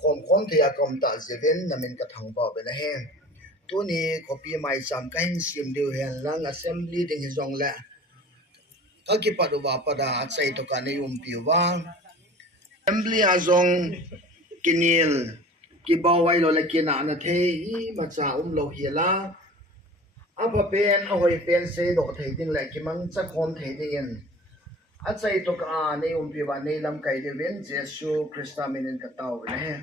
khom thia kom ta zeven namin ka thangba be na he tu ni copy mai sam ka hin sim deu hen lang assembly ding hi jong la ka ki padu wa pada achai to ka ne piwa assembly azong kinil ki bawai lo la kina na the hi ma cha lo hiala apa pen a hoi pen se do thei ding la ki mang cha khom thei ding achai to ka ne piwa ne lam kai de ven jesu christa minin ka taw be he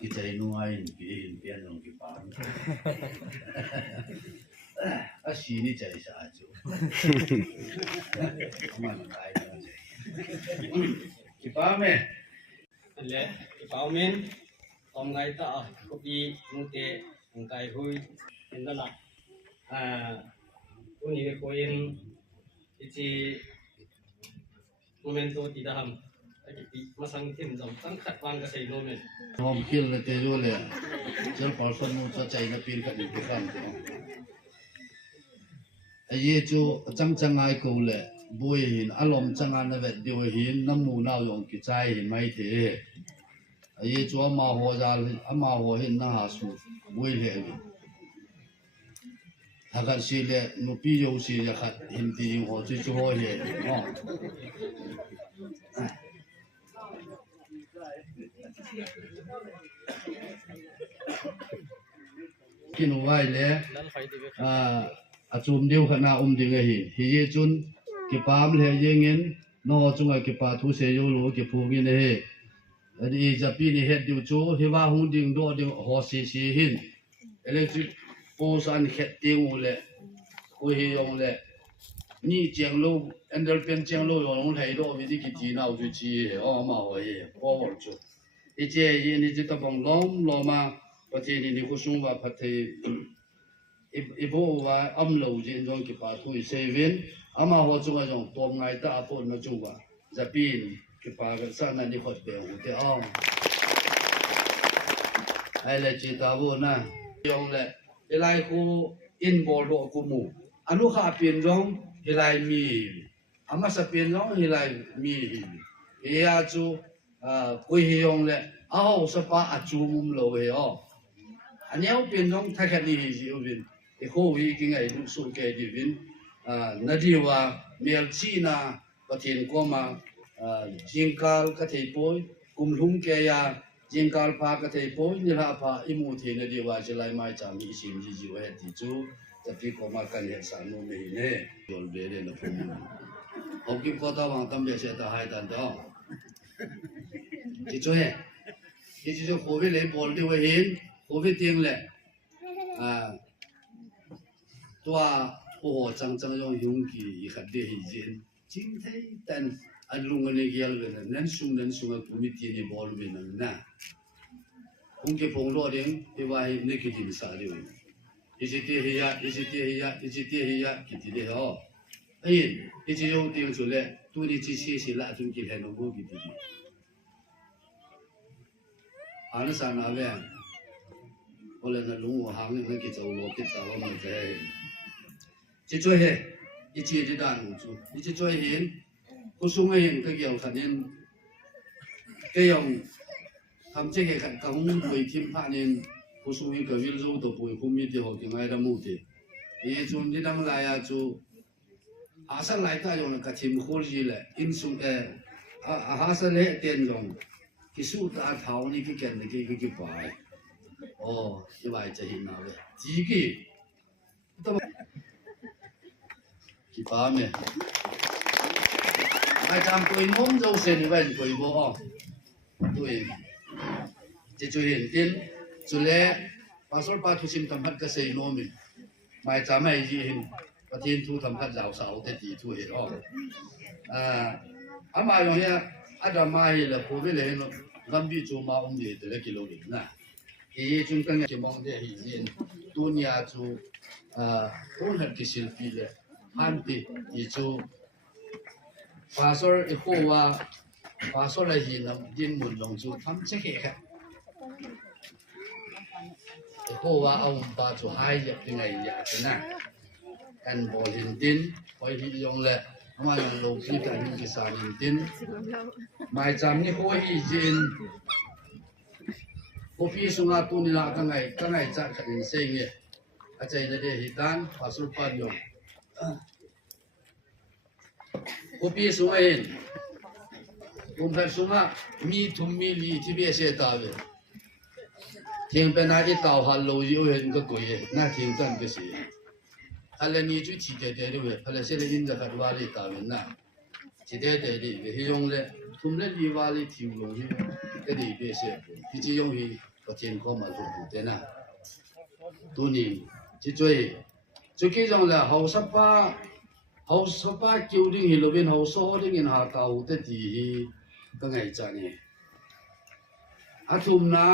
Ki chai nuai ki pian long ki pan a si ni chai sa chu ma kai na ki pa me le ki pa men om ngai ta ko pi mu te ng kai hui en da la uni ko in ichi momento ti da ham ki masang tim jom tang khat wang ka sei no men hom kil le te ro le chal person nu cha chai na pin ka ni ki kam te a ye chu chang chang ai ko le boi hin alom chang an ve dio hin nam mu na yong ki chai hin mai the a ye chu ma ho ja ma ho hin na ha su boi le hagan si le nu pi yo si ya khat hin ti ho chu chu ho he ho kin wai le a chum deu khana ding a hi ye chun ki pam le yengin no chunga ki pa thu se yo lo ki phu ngi ne he adi japi ni het diu chu hi wa hu ding do ding ho si hin electric poles an het ting u le ku hi yong le ni jiang lo under pen jiang lo yong lai do vi di ki ti nao ju chi o ma ho ye po wo chu i je yi ni ji ta bong long lo ma pa ti ni ku sung wa pa te i bo wa am lo ji jong ki pa thu se ven ama ho chu ga jong tom ngai ta po no chu wa za pin ki pa ga sa na ni khot pe hu te ong ai le chi ta bo na yong le i lai ku in bo lo ku mu anu kha pin jong i lai mi ama sa pin jong i lai mi e ya chu ku hi yong le a ho sa pa a chu mum lo he o anyau pin jong tha kha ni hi ji u bin e ko wi ki ngai lu su ke di bin na di wa mel chi na pathin ko ma jingkal ka thei poi kum lung ke ya jingkal pha ka thei poi ni la pha imu the na di wa jilai mai cha mi sim ji ji wa ti chu ta pi ko ma kan he sa no me ne yol be le na phum ho ki ko ta wang tam be se ta hai dan do ji chu he ji chu ko be le bol de wa hin ko be ting leตัวโอ้จังจังยองยงกีอีขัดเดียหิจินจริงแท้แต่อันลุงอันนี้เกี่ยวเลยนะนั่นซุ่งกูมิตีนี่บอลเป็นนั่นนะคงเก็บพงรอดเองที่ว่านี่กินสาเดียวอีจิตเฮียกินที่เฮาไอ้อีจิโยงติงสุดเลยตัวนี้จีซีสิละจุนกินให้น้องกูกินที่อันนั้นสานาเว้ยพอเลยนะลุงหัวหางนี่กินจะเอาโลกินจะเอามันจะจะช่วยให้อีจีจะได้รู้จุอีจะช่วยเห็นผู้สูงอายุก็เกี่ยวขันนี้ก็ยังทำเจ๊กันกับมุ่งไปทีมผ่านนี้ผู้สูงอายุก็วิลรู้ตัวปุยคุ้มมีเดียวกินอะไรทั้งหมดเลยจุนที่ทำลายจุอาศัยหลายท่าอย่างกับทีมคู่จีเลยอินสุอาศัยเลยเตียนอย่างกิสุตาเท้านี่ก็เก่งเลยก็ไปโอ้ที่ว่าจะเห็นอะไรจีกีที่ป้าเมย์ไอ้จำตัวน้องเจ้าเส้นไว้ตัวบ่อตัวจะช่วยเห็นดินจุเล่ปาสอลปาทุสิมทำพัดกระเซ็นโนมิไม่จำไม่ยีเห็นปะเทียนทุทำพัดเหล่าสาวแต่ตีช่วยเห็นอ๋ออามาอย่างเงี้ยอาดามาเห็นแล้วพูดไปเลยเนาะลำบีจูมาเดียแต่ละกิโลเมตรนะที่จุนกันจะมองได้เห็นตัวเนี้ยจูคนหัดกิศิลปีเลยฮันปีที่จูปาสอลอีกหัวปาสอลอะไรเห็นแล้วดินหมุนลงจูทำเช็คแค่อีกหัวเอาปาจูหายจากยังไงอย่างนั้น and ball hintin hoi hi yong le ama yang lo ki ta hin ki sa hintin mai cham ni ho hi jin kopi sunga tu ni la ka ngai cha khain se nge a chai na de hitan pasul pan yong kopi sunga hin kum pha sunga mi thum mi li thi be se ta ve thieng pe na i tao ha lo yu hen ka ko ye na thieng tan ke si ala ni chu chi de de we ala se le in za khat wa li ta wen na chi de de li ve hi yong le thum le li wa li thi lo hi ke di be se ti chi yong hi ko chen ko ma lu bu de na tu ni chi choi chu ki jong la hau sa pa kiu ding hi lo bin hau so ding in ha ta u te ti hi ka ngai cha ni a thum na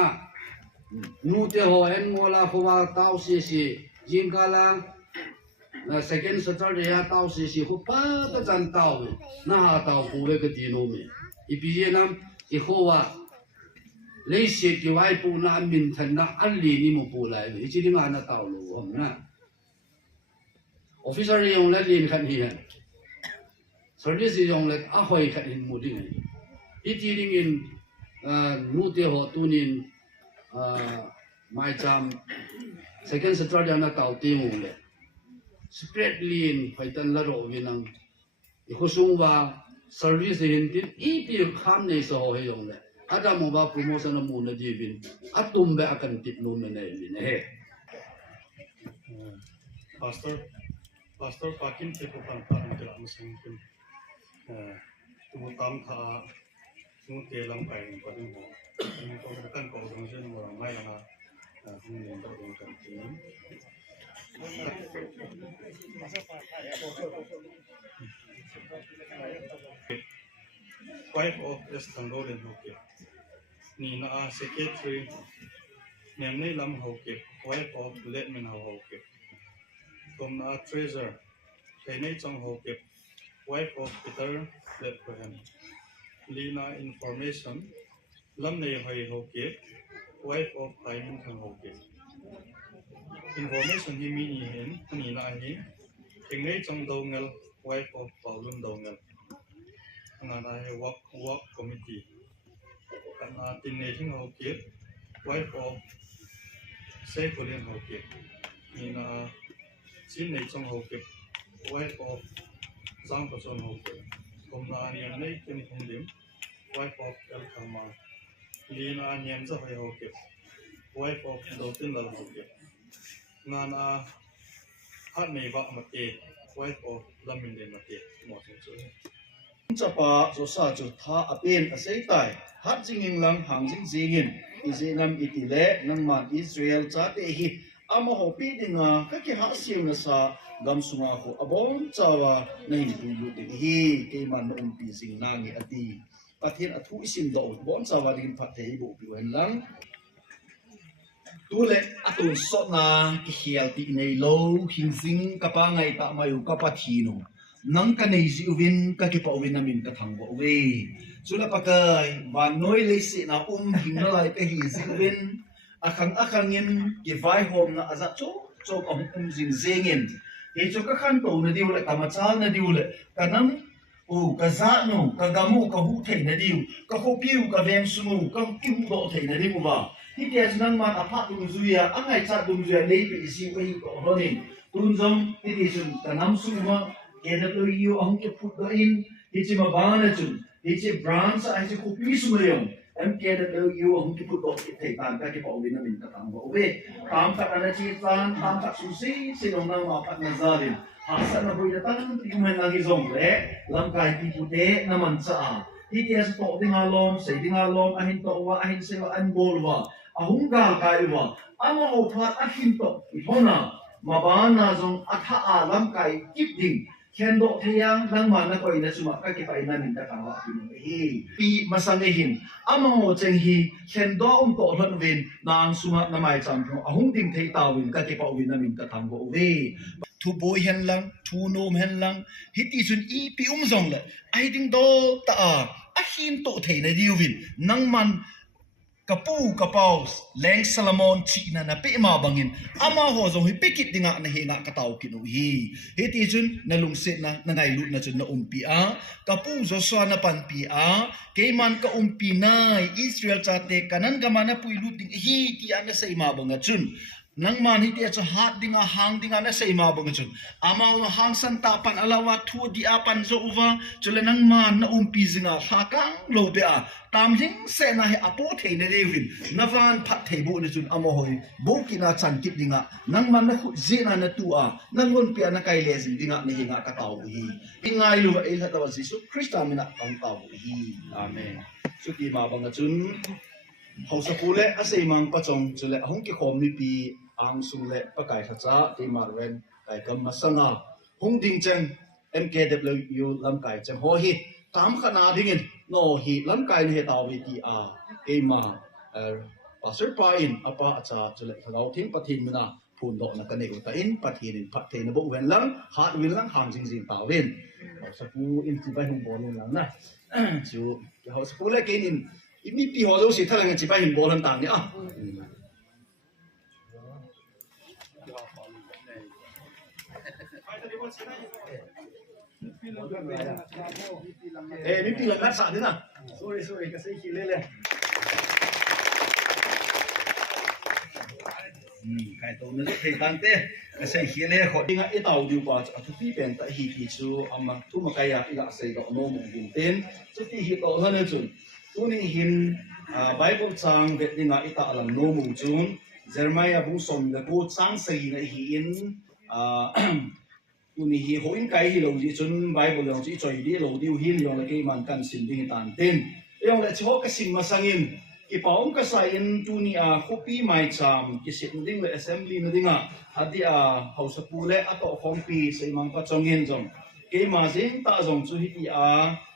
nu te ho en ngola ko wa tao si jing ka lang na second Saturday ya tao si ko pa ta jan tao na ha tao ku le ka ti no me i pi ye nam i ho wa le se ki wai pu na min than na an li ni mo pu lai i chi ma na tao lo hom na officer yong la lin khan hi han service yong la a hoi khan in mu ding i ti ding in nu te ho tu nin mai cham second Saturday na tao ti mo le spread lin phaitan la ro winang i khosung wa service hin tin i pi kham nei so he yong le ada mo ba promotion mo na di win atum ba akan tip no na nei win he pastor pakin te ko pan pa ang kala musing kun tu tam tha nu te lam pai ko ding ho ni ko kan ko dong jen mo mai na ni ni ko dong kan ti wife of this Tandorin hoke ni na secretary nem nei lam hoke wife of letman hoke tom na treasurer nei chang hoke wife of Peter Lephan Lina information lam nei hoi hoke wife of Simon hoke information hi mi ni hen ni na hi nei chang dongal wife of Paulun dongal ngana he work committee kana tination hoke wife of Sekolin hoke ina sin nei chong hoke wife of Zang Pason hoke komna nian nei ken hongdim wife of El Kama lina nian za hoi hoke wife of Dotin Lal hoke ngana hat nei ba mate wife of Lamin Den mate mo chung chu chapa so sa chu tha apen asei tai hat jinging lang hang jing jingin izinam itile nangman Israel cha te hi ama ho pi dinga ka ki ha siu na sa gam sunga ko abon chawa nei du lu te hi ke man on pi sing nangi ati pathin athu isim do bon chawa din phathei bu pi wen lang tule atun so na ki hial ti nei lo hing sing ka pa ngai ta mayu ka pathino nang ka nei si win ka ki pa win namin ka thang bo we sula pakai ba noi le si na hing na lai pe hi si win akhang in ki vai hom na aza cho jing zengin e cho ka khan to na diu le ka ma chal na diu le ka nang ka za no ka gamu ka hu thei na diu ka ho piu ka veng sumu ka ki hu do thei na diu ba hi te nang ma apha tu zuya angai cha dum zuya nei pe si we ko honin tun jom ti ti sun ka nam su ma KWU ang ke put do in hichi ma bana chun hichi branch ai chi ko pi su ma yong MKWU ang ke put do te tan ka ke pa win na min ka tang bo we tam ka na chi tan tam ka su si long na ma pat na zarin hasa na boy da tan ti man ang izong le lam kai ti pute na man sa ti ti as to ding alom sei ding alom ahin to wa ahin se wa an bol wa ahung ga kai wa ama o phat ahin to ihona mabana zong atha alam kai kip ding kendo thayang nang mana ko ina suma ka ki pa ina min ta kawa hi pi masangehin amang o cheng hi kendo to hon win nang suma na mai cham tho ahung ding thei tawin ka ki pa win na min ta thang bo we thu boy hen lang thu nom hen lang hiti sun i pi zong le ai ding do ta a hin to thei na diwin nang man กะปูกะเปาแรงซาลามอนชีนะนะเปมาบังอินอามาโหซงฮิปิกิดิงะนะเฮงะกะตาวกินุฮีเฮติจุนนะลุงเซนะนะไงลุนะจุนนะปีอากะปูโซซวานะปันปีอาเกมันกะปีนายอิสราเอลจาเตกันันกะมานะปุยลุติงฮีติอันนะไซมาบังะจุนนังมันฮิติจะฮัดดิงะหางดิงะนะไซมาบังะจุนอามาหางสันตาปันอลาวะทัวดิอาปันโซอุวาจุลนังมันนะปีซิงะฮากังโลเบอาตามหิงเสนะเฮอโปเทเนเรวินนาวันพัดเทบุนะจุนอโมโหยบุกินาชันกิดดิงะนังมันนะขุเจนะนะตัวนังวนเปียนะไกเลซิดิงะนะเฮงะกะตาวฮีอิงายลุเอลตะวะซิสุคริสตามินะกังตาวฮีอาเมนสุติมาบังะจุนเฮาสะปูเลอะเซมังปะจงจุเลหงกิขอมมีปีอังสุเลปะไก่ทัจาติมาเวนไก่กัมมะสงาหงดิงจัง MKW ลำไก่จังโหฮิตามขนาดดิ่งโนฮิลำไก่นี่ตาวิตีอาเอมาปัสปาอินอปะอาจาจุเลเราทิ้งปะทินมนะพูนดอกนักเนอุตาอินปะทินปะเทนบเวนลังหาดวินลังหางจริงๆตาเวนเราสกูอินที่ไปหงบอลลังนะจูเราสกูเลกินอินอีมีปีหัวเราสิท่าลังจิไปหินบอลลังต่างเนี่ยอ่ะมีปีละนัดสาดินะ sorry ก็ใส่ขี้เล่ไก่ตัวนั้นเพลงตันเต้ก็ใส่ขี้เล่ขอดิ้งไอ้เต่าดูว่าทุกที่เป็นแต่ฮีพีชูอามาทุ่มกายอีละใส่ดอกโนมงดินเต้นสุดที่ฮีต่อท่านจุนตัวนี้หินไบเบิลจางเด็ดดิ้งไอ้ตาลังโนมงจุนเจอร์มายาบุษมเด็กกูจางใส่ในหินตัวนี้ฮีโหอินไก่ฮีเราจีจนไบเบิลเราจีจ่อยดีเราดิวหินยองละกี่มันกันสินดิ้งตันเต้นยองละชอบก็สินมาสังอินกิปองก็ใส่อินตัวนี้คุปปี้ไม่จำกิสินดิ้งเลย assembly นั่นดิ้งอดีเฮาสปูเลอต่อคอมปีใส่มังก็จงเห็นจงเกมาจิงตาจงจุฮิต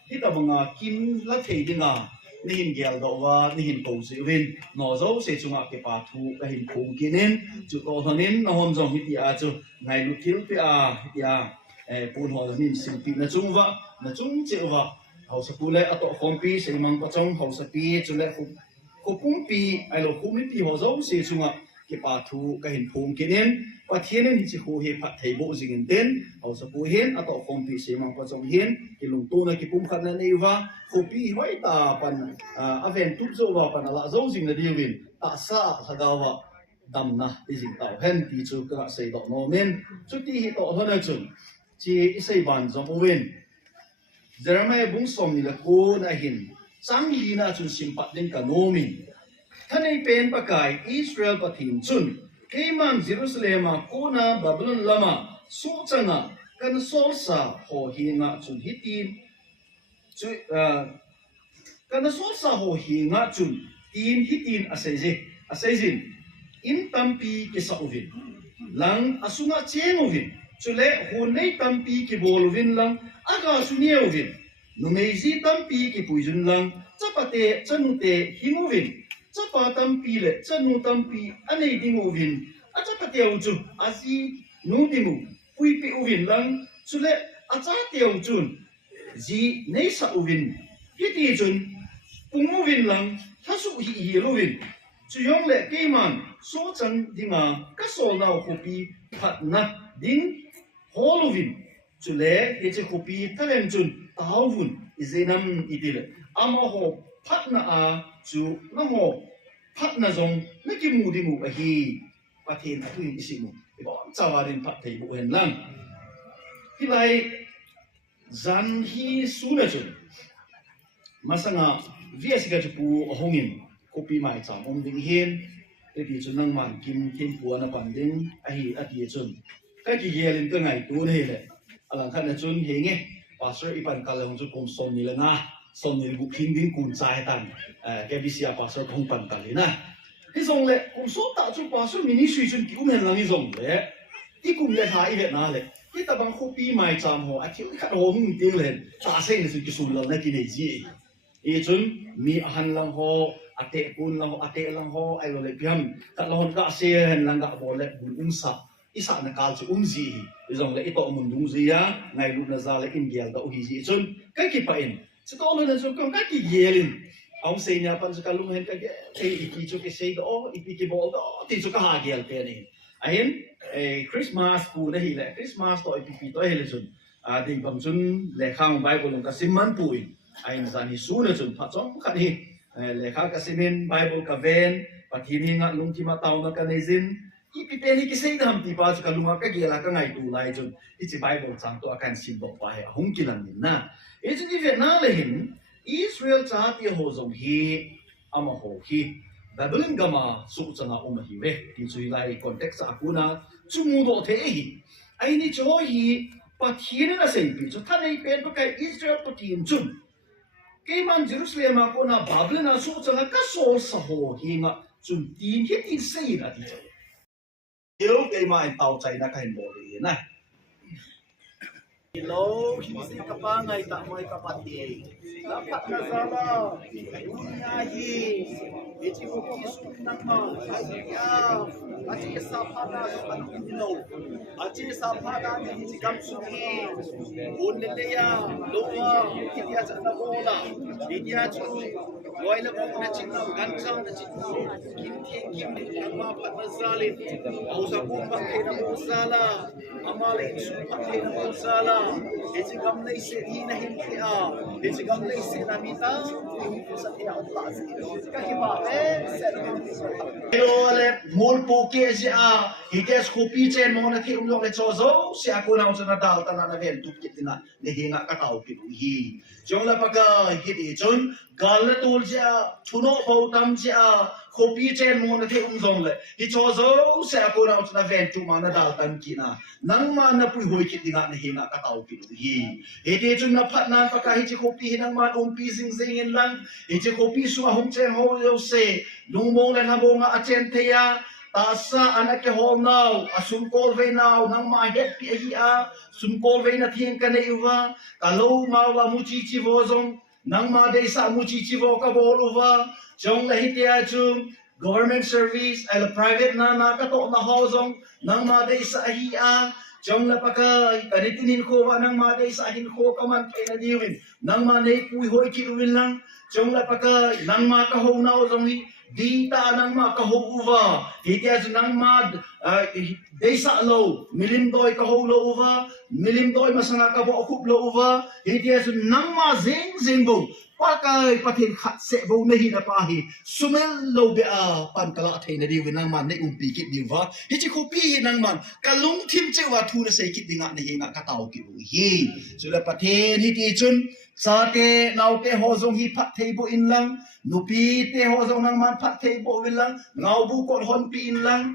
ฮิตบังกินละเทดิ้งนี่หินเกลดว่านี่หินปูสิวินนอโซเสจุงกิปาทูก็หินปูกินินจุดโตทนินนหอมจงฮิตจุไงลุทิลปีฮิตปูนหัวนินสิปีนะจุงวะนะจุงเจ้าวะเฮาสปูเลอต่อคอมปีใส่มังก็จงเฮาสปีจุเลคุปุ้งปีไอโลคุมิปีหัวโซเสจุงกิปาทูก็หินปูกินินปะเทียนหินจิคูเฮพัดไทโบจิงินเต้นเอาสปูเห็นอต่อคอมปีเสมังก็จงเห็นกิลุงตัวนะกิปุ้มขัดนั่นเองว่าคุปีห้อยตาปันอเวนทุบโซวาปันละโซจิงนะดีวินตาซาสกาวะดำนะที่จิงเต่าเห็นที่จูกระใส่ดอกโนเมนจุดที่ฮิตต่อท่านจุนจีอิสัยบันจงโอเวนเจอร์ไม่บุ้งสมนี่ละโกนะหินสังลีนะจุนสิมปัดดินกันโนมินท่านในเป็นปะกายอิสราเอลปะทินจุนเกมันเยรูซาเล็มโคนาบาบิลอนลามาสูจังกันโซซาโหหิงะจุนฮิตินจุกันโซซาโหหิงะจุนทีนฮิตินอาศัยจินอินตัมปีกิสาอุวินหลังอาสุงะเชงอุวินจุเลหุนในตัมปีกิบอลวินหลังอากาสุเนียอุวินนุเมซิตัมปีกิปุยจุนหลังจัปเตจันุเตหิมุวินจัปตัมปีเลจันุตัมปีอันนี้ดิมูวินอาจัปเตอุจุอาซีนูดิมูปุยปีอุวินหลังจุเลอาจัปเตอุจุนจีเนสาอุวินฮิติจุนปุงอุวินหลังทัสุฮิลุวินจุยองเลเกมันโซจังดิงากะโซลาวคุปีพัดนักดิงโฮลุวินจุเลเฮเจคุปีทะเลนจุนตาววุนอิเซนัมอิติเลอามาโฮพัดนาจูนะโฮพัดนาจงนักิมูดิมูอะฮีปะเทนอะตุยอิสิมูอิบอนจาวารินพัดเทบุเห็นลังฮิไลจันฮีซูนะจุนมาสังเวียสิกะจุปูหงอินคุปีไม่จำดิงเห็นไอ้ที่จุนนั่งมันกินเทมปัวนะปันดิงอะฮีอะที่จุนก็กี่เยลินก็ไงตัวนี่แหละอะไรขันนะจุนเฮงเงภาษาอีปันกาลงจุกงสนนี่ละนะสนนี่บุพินดิงกุนใจตันแกบิเสียภาษาทงปันกาลีนะที่ส่งเลยกุศลตาจุภาษามินิสุยจุนกิวเห็นลังที่ส่งเลยที่กุมเลยหายเวทนาเลยที่ตะบังคุปีไม่จำหัวอาทิตย์ขัดหัวมึงดิ้งเลยตาเส้นสุดกิสุนเราในกินเอจีอีจุนมีอาหารลังหัวอาเตกุนลังอาเตลังหัวไอโรเลพิมกัดลังกะเสียนลังกะบอลเล็บุญสับอิสานนักการจุจีอีส่งเลยอีตัวมุนดุงจีอะไงลูกนาซาเลอินเกียลตะอุฮิจีจุนก็กี่ไปอินจะต้องเลยจุนก็กี่เยลิน Ông xây nhà pan suka lung hen ka ge iki chu ke sei do iki ke bol do ti suka ha gel pe ni ahin Christmas pu na hi le Christmas to ipi to hele chun ding bang chun le khang Bible ka simman pui ahin san hi su na chun pha chong khat hi le kha ka simin Bible ka ven pathin hi nga lung ti ma taw na ka nei zin ipi pe ni ke sei dam ti pa suka lunga ka gela ka ngai tu lai chun ichi Bible chang to akan sim bo pa he hung kilan min na e chu ni ve na le hin Israel cha ti ho zong hi ama ho hi Babylon gama su changa hi we ti chui lai context akuna chumu do the hi ai ni cho hi pathin na sei pi chu thanei pen pa kai Israel to tin chun ke man Jerusalem ko na Babylon na su changa ka so sa ho hi nga chun tin hi tin sei na ti yo ke ma ai tau chai na kai mo ri na Hello, hindi ka pa ngay tamoy kapatid. Dapat na sana. Unyahi. Iti mo kisuk ng mga. Ati sapa na sa kanino. Ati sapa na hindi kamsuki. Unleya. Lowa. Hindi aja na bola. Hindi aja. Loy na mo na chingnaw. Gansang na chingnaw. Kinti ang mga patnasalin. Ausa kong bakay na mo sala. Amalay sumpatay na mo sala. Iti gamlay si ina hindi Iti gamlay si namita. Hindi sa tiya ang klase. Kakibabe. Pero ale mul puke siya. Higes kopi chen mo na tium yung lechozo. Siya ko na sa nadal tanan na ven tukit na nihinga kataw pinuhi. Yung lapaga hiti chun gal na tul siya. Tuno pautam siya. Kopi chen mo na tium yung le. Hichozo siya ko na sa ven tuma nadal tan kina. Nang man na puy hoy kit nga nihinga kataw pinuhi. Hiti chun na pat na pagka hiti kopi hinang man umpi sing-singin lang. Hiti kopi suwa hong chen ho yo se. Lumong na nabo nga atenteya. Tasa anak ke hol now. Asungkol vay now. Nang mahet pi ahiya. Sungkol vay na tiyeng ka na iwa. Kalaw mawa muchichi vozong. Nang maday sa muchichi vo ka bol uwa. Chong lahitiya chung. Government service. Ay private na nakato na hozong. Nang maday sa ahiya. Chong lapakay. Kanitinin ko wa nang maday sa ahin ko kaman kay na diwin. Nang manay puy hoy kiluwin lang. Chong lapakay. Nang makahaw na hozong di ta nang makahuwa hiti as nang mad desa lo milimdoy kaholo uwa milimdoy masanga ka bo khuplo uwa hiti as nang ma zing bo pakai patin khat se bo nahi na pahi sumel lo be a pan kala thai na di nang man nei umpi kit di wa hiti khopi nang man kalung thim che wa thu na sei kit dinga nei nga ka taw ki hi sula patin hiti chun sa te nau te hozong hi phat thei bo in lang nupi te hozong nang man phat thei bo win lang ngau bu kon hon pi in lang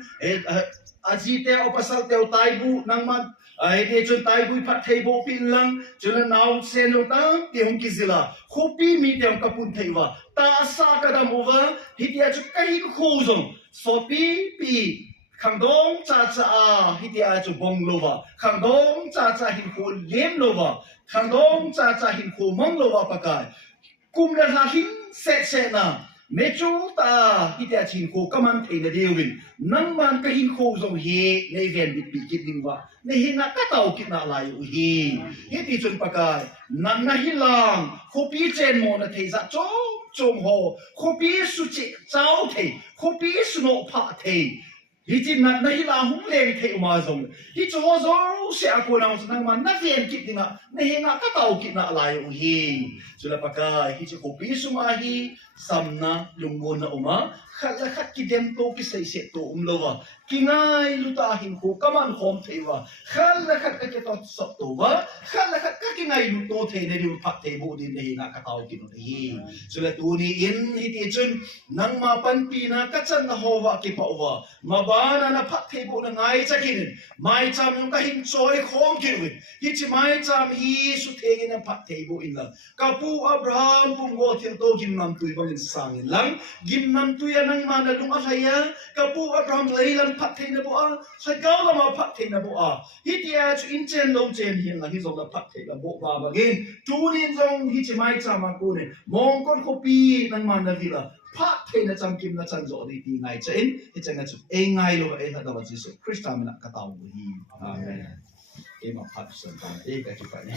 aji te opasal te tai bu nang man ai te chun tai bu phat thei bo pin lang chun nau se no tang te hong ki zila khopi mi te hong kapun thei wa ta sa ka dam wa hi ti chu kai khozong so pi khang dong cha cha hi ti chu bong lo wa khang dong cha cha hin ko lem lo wa khang dong cha cha hin ko mong lo wa pakai kum na ha hin se na mechu ta hi ti chin ko kaman thei na dewin nang man ka hin ko zong he nei ven bi pi kit ding wa nei hin na ka taw kit na lai u hi ti chun pakai nang na hilang khopi chen mo na thei za chom ho khopi su chi chao thei khopi su no pha thei hi chin na hi la hung leng thei ma zong hi cho zo se a ko na nang man na ven kit ding na nei hin na ka taw kit na lai u hi chula pakai hi chi khopi su ma hi samna lunggo na uma khala khat ki dem to ki sei se to umlowa kingai luta hin ko kaman khom theiwa khala khat ka ke to sok to wa khala khat ka kingai lu to thei ne ru phat thei bo din nei na ka taw ki no hi sula tu ni in hi ti chun nang ma pan pi na ka chan na howa ki pa wa ma ba na phat thei bo na ngai cha kin mai cham yung ka hin choi khom ki wi hi chi mai cham hi su thei na phat thei bo in la ka pu Abraham pum go thil to gim nam tu bang sang in lang gim nam tu ya nang ma na lung athaya ka pu Abraham leilan phat thei na bo a sai ka la ma phat thei na bo a hi ti a chu in chen lo chen hin la hi zo la phat thei la bo ba ba gen tu ni zong hi chi mai cha ma ko ne mong kon ko pi nang ma na vi la phat thei na cham kim na chan zo di ti ngai chen hi chang na chu e ngai lo e la da ba Jesus Christ am na ka taw hi amen e ma phat san ta e ka chi pa ni